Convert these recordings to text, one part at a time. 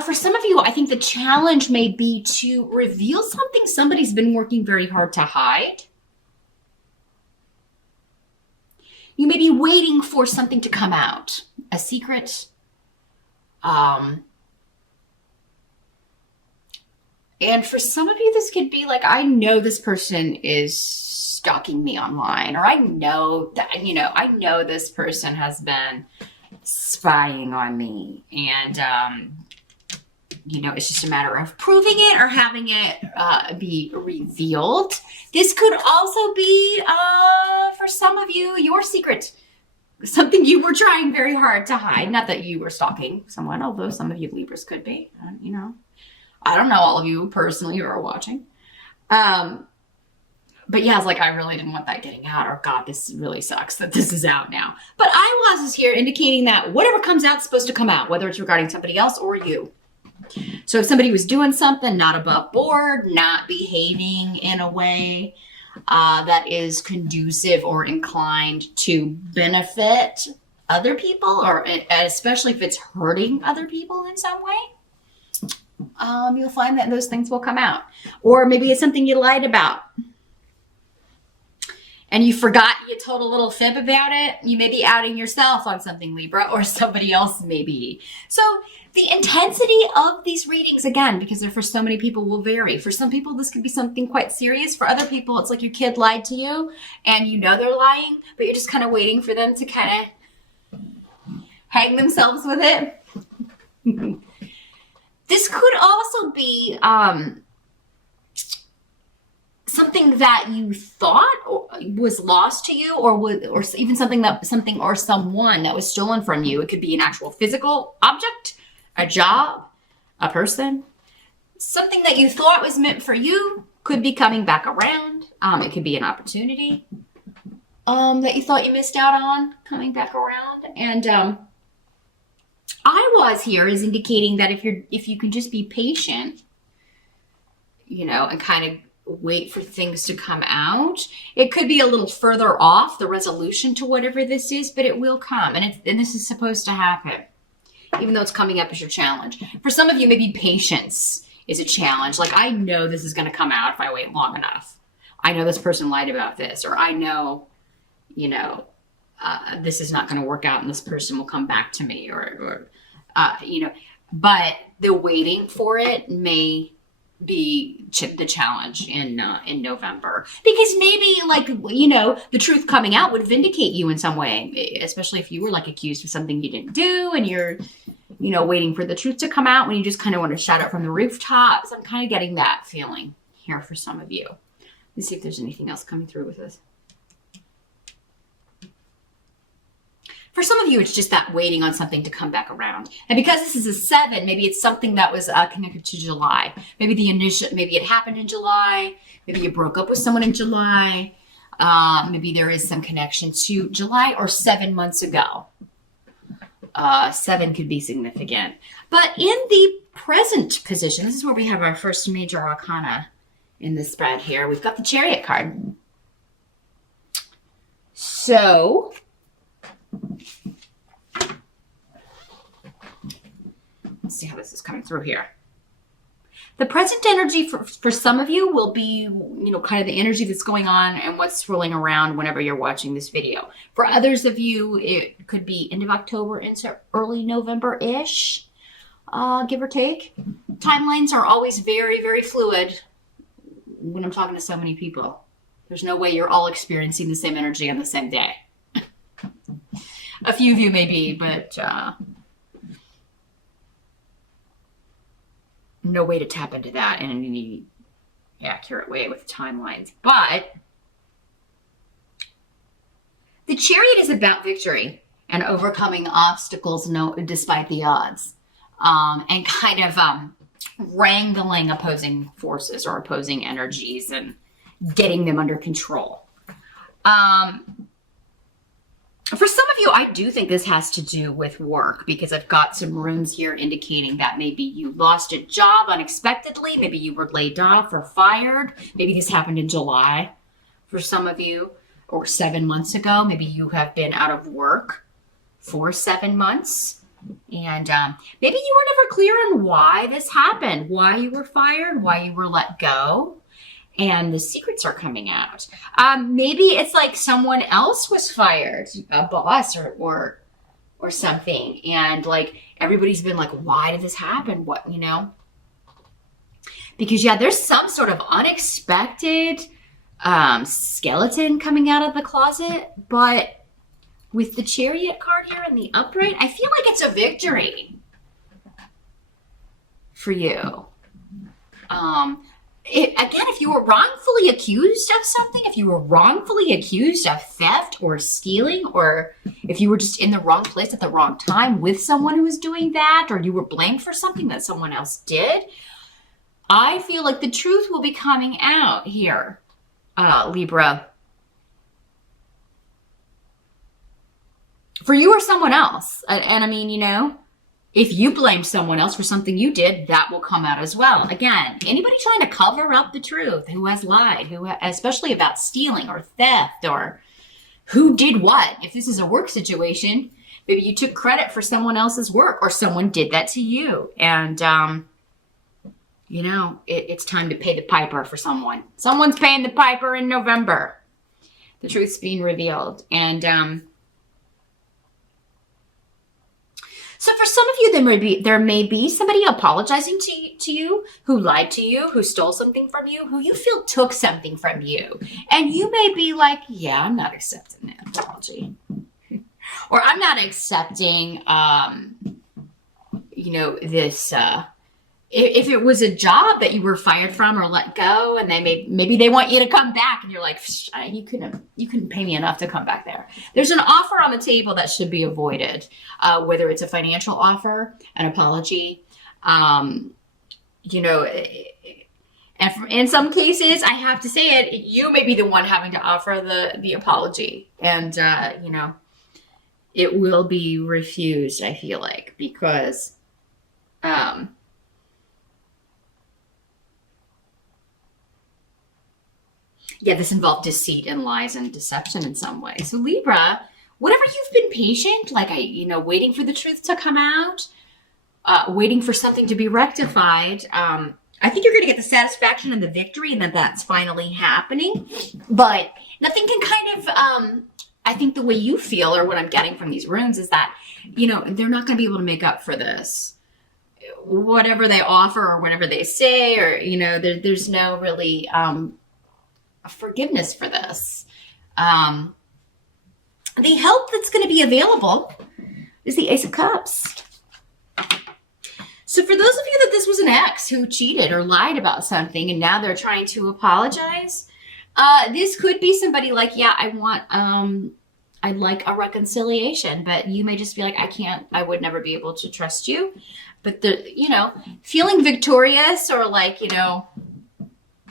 For some of you, I think the challenge may be to reveal something somebody's been working very hard to hide. You may be waiting for something to come out, a secret. And for some of you, this could be like, I know this person is stalking me online, or I know that, I know this person has been spying on me. And, it's just a matter of proving it or having it be revealed. This could also be, for some of you, your secret. Something you were trying very hard to hide. Not that you were stalking someone, although some of you Libras could be. I don't know all of you personally who are watching. But yeah, it's like, I really didn't want that getting out. Or God, this really sucks that this is out now. But I was here indicating that whatever comes out is supposed to come out, whether it's regarding somebody else or you. So if somebody was doing something not above board, not behaving in a way that is conducive or inclined to benefit other people, or especially if it's hurting other people in some way, you'll find that those things will come out. Or maybe it's something you lied about and you forgot, you told a little fib about it. You may be outing yourself on something, Libra, or somebody else maybe. So the intensity of these readings, again, because they're for so many people, will vary. For some people, this could be something quite serious. For other people, it's like your kid lied to you and you know they're lying, but you're just kind of waiting for them to kind of hang themselves with it. This could also be something that you thought was lost to you, or even something or someone that was stolen from you. It could be an actual physical object, a job, a person. Something that you thought was meant for you could be coming back around. It could be an opportunity that you thought you missed out on coming back around. And I was here is indicating that if you can just be patient, and kind of wait for things to come out. It could be a little further off the resolution to whatever this is, but it will come, and this is supposed to happen, even though it's coming up as your challenge. For some of you, maybe patience is a challenge. Like, I know this is going to come out if I wait long enough. I know this person lied about this, or I know, this is not going to work out, and this person will come back to me, but the waiting for it may be the challenge in November, because maybe the truth coming out would vindicate you in some way, especially if you were accused of something you didn't do and you're waiting for the truth to come out when you just kind of want to shout it from the rooftops. I'm kind of getting that feeling here for some of you. Let's see if there's anything else coming through with this. For some of you, it's just that waiting on something to come back around. And because this is a 7, maybe it's something that was connected to July. Maybe maybe it happened in July. Maybe you broke up with someone in July. Maybe there is some connection to July or 7 months ago. 7 could be significant. But in the present position, this is where we have our first major arcana in the spread here. We've got the Chariot card. So let's see how this is coming through here. The present energy for some of you will be, kind of the energy that's going on and what's swirling around whenever you're watching this video. For others of you, it could be end of October into early November-ish, give or take. Timelines are always very, very fluid when I'm talking to so many people. There's no way you're all experiencing the same energy on the same day. A few of you may be, but no way to tap into that in any accurate way with timelines. But the Chariot is about victory and overcoming obstacles despite the odds, and kind of wrangling opposing forces or opposing energies and getting them under control. For some of you, I do think this has to do with work, because I've got some runes here indicating that maybe you lost a job unexpectedly. Maybe you were laid off or fired. Maybe this happened in July for some of you, or 7 months ago. Maybe you have been out of work for 7 months. And maybe you were never clear on why this happened, why you were fired, why you were let go. And the secrets are coming out. Maybe it's like someone else was fired, a boss or something. And like everybody's been like, why did this happen? What, you know? Because yeah, there's some sort of unexpected skeleton coming out of the closet. But with the Chariot card here and the upright, I feel like it's a victory for you. Again, if you were wrongfully accused of something, if you were wrongfully accused of theft or stealing, or if you were just in the wrong place at the wrong time with someone who was doing that, or you were blamed for something that someone else did, I feel like the truth will be coming out here, Libra. For you or someone else. And I mean, you know, if you blame someone else for something you did, that will come out as well. Again, anybody trying to cover up the truth, who has lied, especially about stealing or theft or who did what. If this is a work situation, maybe you took credit for someone else's work or someone did that to you. And, you know, it's time to pay the piper for someone. Someone's paying the piper in November. The truth's being revealed. And, so for some of you, there may be somebody apologizing to you, who lied to you, who stole something from you, who you feel took something from you. And you may be like, yeah, I'm not accepting that apology. Or I'm not accepting, you know, this, if it was a job that you were fired from or let go, and maybe they want you to come back, and you're like, you couldn't pay me enough to come back there. There's an offer on the table that should be avoided, whether it's a financial offer, an apology, you know, and in some cases, I have to say it, you may be the one having to offer the apology, and you know, it will be refused, I feel like, because yeah, this involved deceit and lies and deception in some way. So Libra, whatever you've been patient, like waiting for the truth to come out, waiting for something to be rectified, I think you're going to get the satisfaction and the victory, and that's finally happening. But nothing can kind of, I think the way you feel, or what I'm getting from these runes, is that, you know, they're not going to be able to make up for this. Whatever they offer or whatever they say, or, you know, there's no really forgiveness for this. The help that's going to be available is the Ace of Cups. So for those of you that this was an ex who cheated or lied about something and now they're trying to apologize, this could be somebody like, yeah, I'd like a reconciliation, but you may just be like, I would never be able to trust you. But you know, feeling victorious, or like, you know,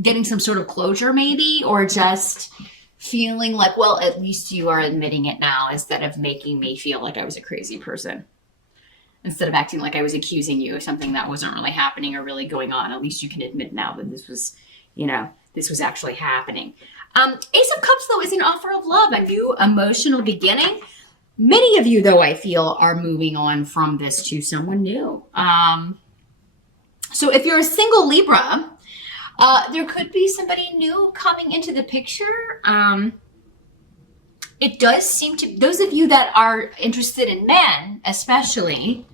getting some sort of closure maybe, or just feeling like, well, at least you are admitting it now, instead of making me feel like I was a crazy person. Instead of acting like I was accusing you of something that wasn't really happening or really going on, at least you can admit now that this was, you know, this was actually happening. Ace of Cups, though, is an offer of love, a new emotional beginning. Many of you, though, I feel, are moving on from this to someone new. So if you're a single Libra, there could be somebody new coming into the picture. It does seem to, those of you that are interested in men, especially,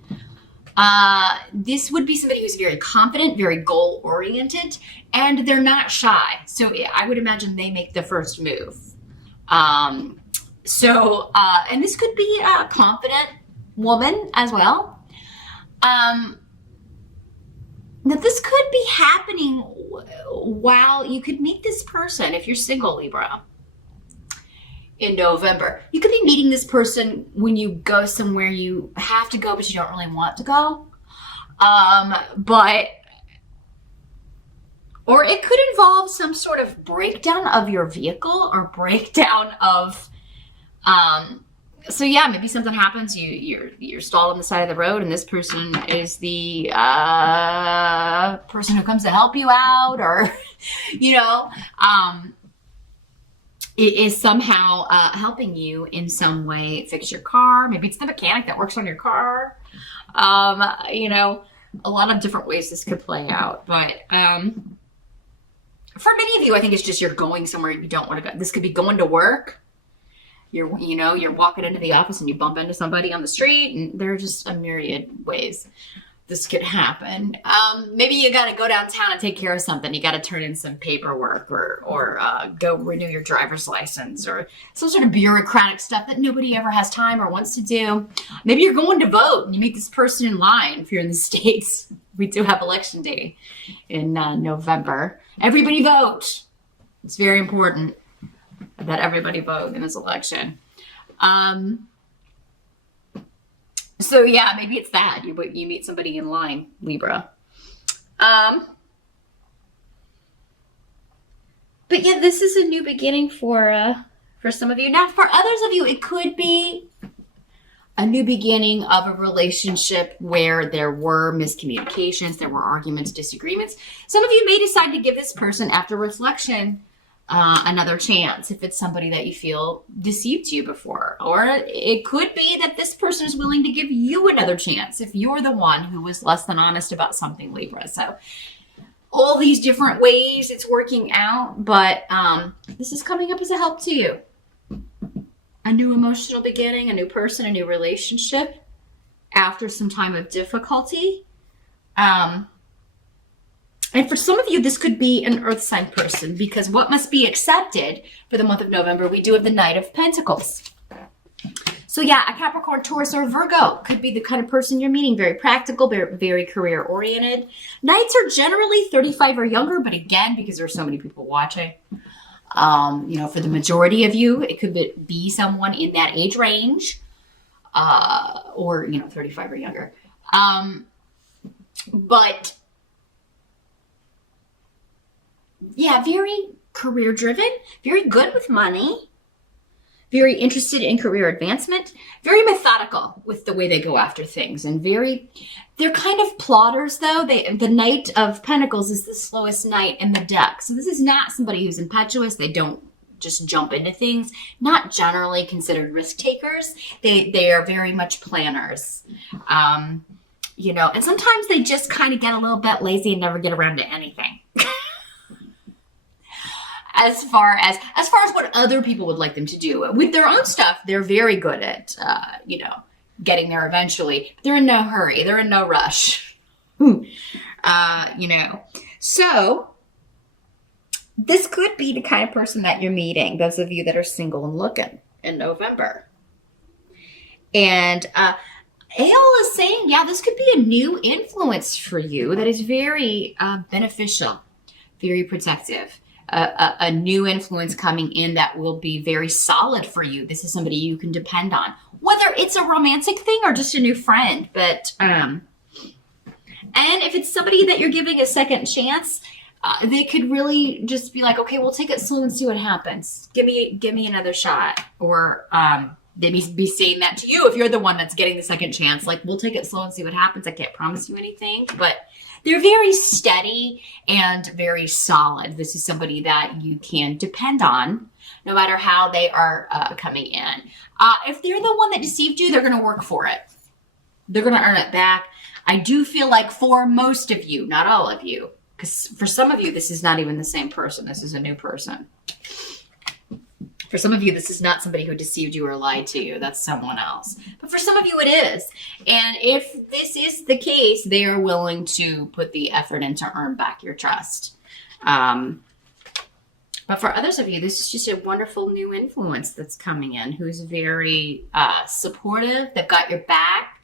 this would be somebody who's very confident, very goal-oriented, and they're not shy. So I would imagine they make the first move. And this could be a confident woman as well. Now, this could be happening while you could meet this person, if you're single, Libra, in November. You could be meeting this person when you go somewhere you have to go, but you don't really want to go. Or it could involve some sort of breakdown of your vehicle, or breakdown of, so yeah, maybe something happens, you're stalled on the side of the road, and this person is the person who comes to help you out, or, you know, is somehow helping you in some way fix your car. Maybe it's the mechanic that works on your car. You know, a lot of different ways this could play out. But for many of you, I think it's just you're going somewhere you don't want to go. This could be going to work. You're walking into the office and you bump into somebody on the street, and there are just a myriad ways this could happen. Maybe you got to go downtown and take care of something. You got to turn in some paperwork or go renew your driver's license or some sort of bureaucratic stuff that nobody ever has time or wants to do. Maybe you're going to vote and you meet this person in line. If you're in the States, we do have election day in November. Everybody vote. It's very important that everybody vote in this election. So yeah, maybe it's that you meet somebody in line, Libra. But yeah, this is a new beginning for some of you. Now, for others of you, it could be a new beginning of a relationship where there were miscommunications, there were arguments, disagreements. Some of you may decide to give this person, after reflection, another chance if it's somebody that you feel deceived you before. Or it could be that this person is willing to give you another chance if you're the one who was less than honest about something, Libra. So all these different ways it's working out, but this is coming up as a help to you. A new emotional beginning, a new person, a new relationship after some time of difficulty. And for some of you, this could be an earth sign person, because what must be accepted for the month of November, we do have the Knight of Pentacles. So yeah, a Capricorn, Taurus, or Virgo could be the kind of person you're meeting. Very practical, very career oriented. Knights are generally 35 or younger, but again, because there are so many people watching, for the majority of you, it could be someone in that age range, or 35 or younger. But yeah, very career driven, very good with money, very interested in career advancement, very methodical with the way they go after things, and they're kind of plotters though. The Knight of Pentacles is the slowest knight in the deck. So this is not somebody who's impetuous. They don't just jump into things, not generally considered risk takers. They are very much planners. And sometimes they just kind of get a little bit lazy and never get around to anything. As far as what other people would like them to do with their own stuff, they're very good at, getting there eventually. They're in no hurry. They're in no rush. So this could be the kind of person that you're meeting. Those of you that are single and looking in November. And Ale is saying, yeah, this could be a new influence for you that is very beneficial, very protective. A new influence coming in that will be very solid for you. This is somebody you can depend on, whether it's a romantic thing or just a new friend. But and if it's somebody that you're giving a second chance, they could really just be like, okay, we'll take it slow and see what happens. Give me another shot. Or they may be saying that to you if you're the one that's getting the second chance. Like, we'll take it slow and see what happens. I can't promise you anything, but they're very steady and very solid. This is somebody that you can depend on no matter how they are coming in. If they're the one that deceived you, they're going to work for it. They're going to earn it back. I do feel like for most of you, not all of you, because for some of you, this is not even the same person. This is a new person. For some of you, this is not somebody who deceived you or lied to you. That's someone else. But for some of you, it is. And if this is the case, they are willing to put the effort in to earn back your trust. But for others of you, this is just a wonderful new influence that's coming in, who's very supportive. They've got your back.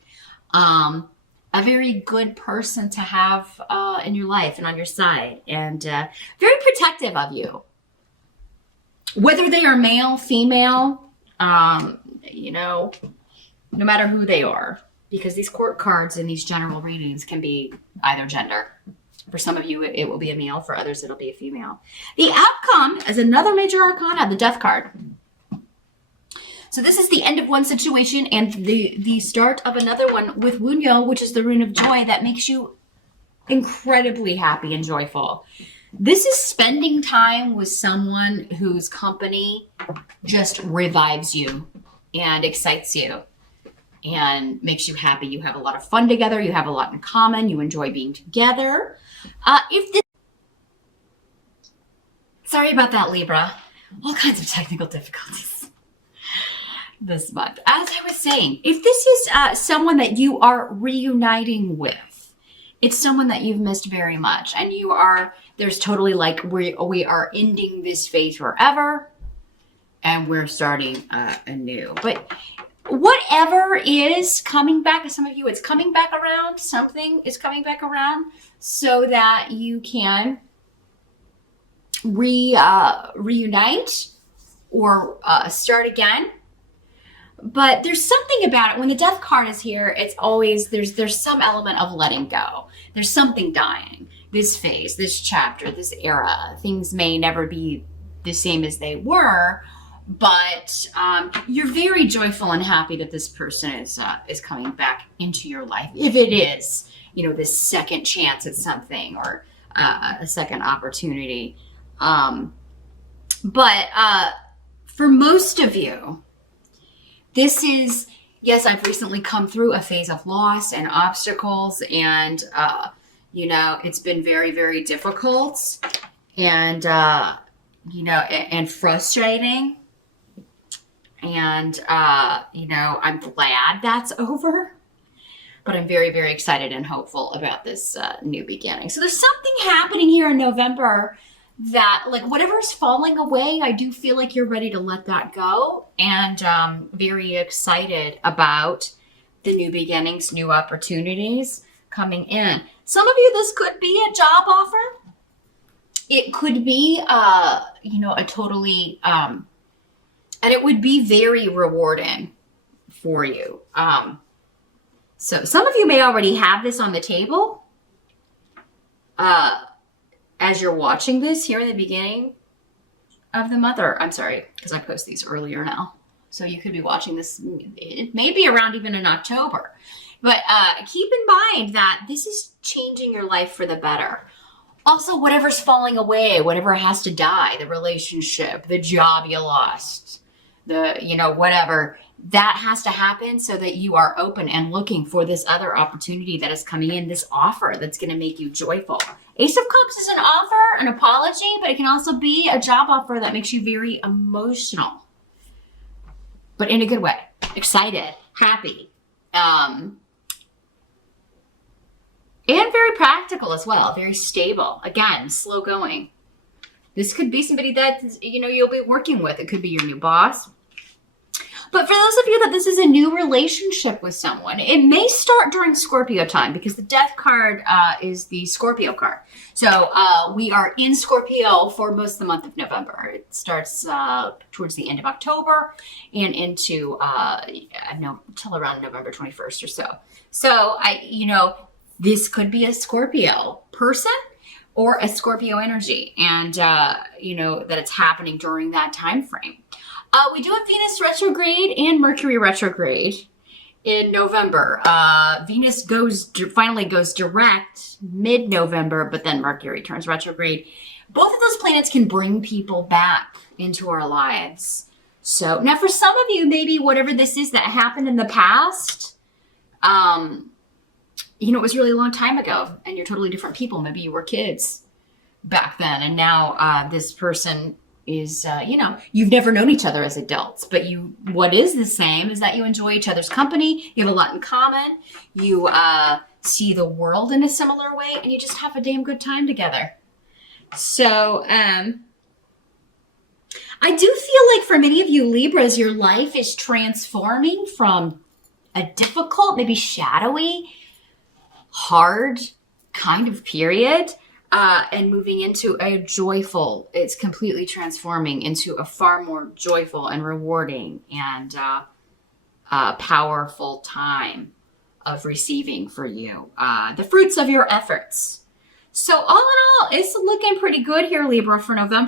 A very good person to have in your life and on your side. And very protective of you. Whether they are male, female, no matter who they are, because these court cards and these general readings can be either gender. For some of you, it will be a male. For others, it'll be a female. The outcome is another major arcana, the Death card. So this is the end of one situation and the start of another one with Wunyo, which is the rune of joy that makes you incredibly happy and joyful. This is spending time with someone whose company just revives you and excites you and makes you happy. You have a lot of fun together. You have a lot in common. You enjoy being together. Sorry about that, Libra. All kinds of technical difficulties this month. As I was saying, if this is someone that you are reuniting with, it's someone that you've missed very much, and there's totally like we are ending this phase forever, and we're starting anew. But whatever is coming back, some of you, it's coming back around. Something is coming back around so that you can reunite or start again. But there's something about it. When the death card is here, it's always, there's some element of letting go. There's something dying. This phase, this chapter, this era, things may never be the same as they were, but you're very joyful and happy that this person is coming back into your life. If it is, this second chance at something or a second opportunity. But for most of you, this is, yes, I've recently come through a phase of loss and obstacles, and, it's been very, very difficult and, and frustrating. And, I'm glad that's over, but I'm very, very excited and hopeful about this new beginning. So there's something happening here in November that, like, whatever's falling away, I do feel like you're ready to let that go, and very excited about the new beginnings, new opportunities coming in. Some of you, this could be a job offer. It could be, a totally, and it would be very rewarding for you. So some of you may already have this on the table. As you're watching this here in the beginning of the month, or I'm sorry, because I post these earlier now. So you could be watching this, it may be around even in October. But keep in mind that this is changing your life for the better. Also, whatever's falling away, whatever has to die, the relationship, the job you lost, whatever, that has to happen so that you are open and looking for this other opportunity that is coming in, this offer that's going to make you joyful. Ace of Cups is an offer, an apology, but it can also be a job offer that makes you very emotional, but in a good way, excited, happy, and very practical as well, very stable. Again, slow going. This could be somebody that, you'll be working with. It could be your new boss. But for those of you that this is a new relationship with someone, it may start during Scorpio time, because the death card is the Scorpio card. So we are in Scorpio for most of the month of November. It starts towards the end of October and into, till around November 21st or so. So this could be a Scorpio person or a Scorpio energy, and that it's happening during that time frame. We do have Venus retrograde and Mercury retrograde in November. Venus finally goes direct mid-November, but then Mercury turns retrograde. Both of those planets can bring people back into our lives. So now for some of you, maybe whatever this is that happened in the past, it was really a long time ago, and you're totally different people. Maybe you were kids back then, and now this person is, you've never known each other as adults, but what is the same is that you enjoy each other's company. You have a lot in common. You see the world in a similar way, and you just have a damn good time together. So I do feel like for many of you Libras, your life is transforming from a difficult, maybe shadowy, hard kind of period, and moving into a joyful, it's completely transforming into a far more joyful and rewarding and powerful time of receiving for you the fruits of your efforts. So all in all, it's looking pretty good here, Libra, for November.